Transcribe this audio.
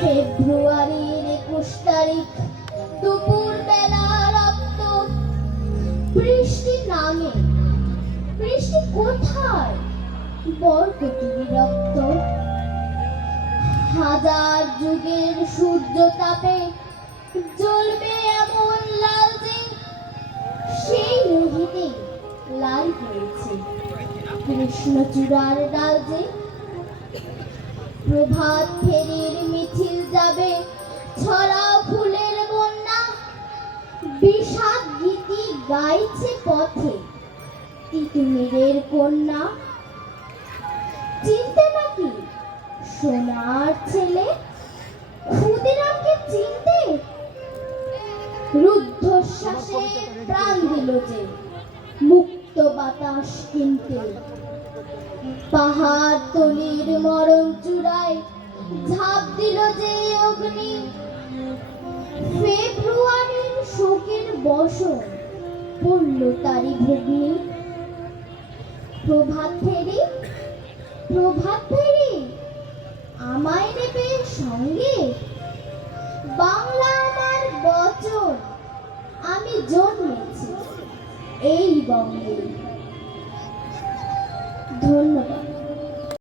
ফেব্রুয়ারির 21 তারিখ দুপুর বেলা রক্ত বৃষ্টি নামে। বৃষ্টি কোথায়? বরকটির রক্ত। হাজার যুগের সূর্য তাপে জ্বলবে এমন লাল যে সেই মুহূর্তে লাল হয়েছে কৃষ্ণচূড়ার ডাল যে। প্রভাত ফেরির মিছিল যাবে ছড়াও ফুলের বন্যা। বিষাদ গীতি গাইছে পথে তিতুমিরের কন্যা। চিনতে নাকি সোনার ছেলে ক্ষুদিরামকে? চিনতে? রুদ্ধশ্বাসে প্রাণ দিল যে মুক্ত বাতাস কিনতে। পাহাড় তলির মরণ চূড়ায় ঝাঁপ দিল যে অগ্নি। ফেব্রুয়ারির শোকের বসন পড়ল তারি ভগ্নি। প্রভাত ফেরি, প্রভাত ফেরি, আমায় নেবে সঙ্গে? বাংলা আমার বচন, আমি জন্মেছি এই বঙ্গে। ধন্যবাদ।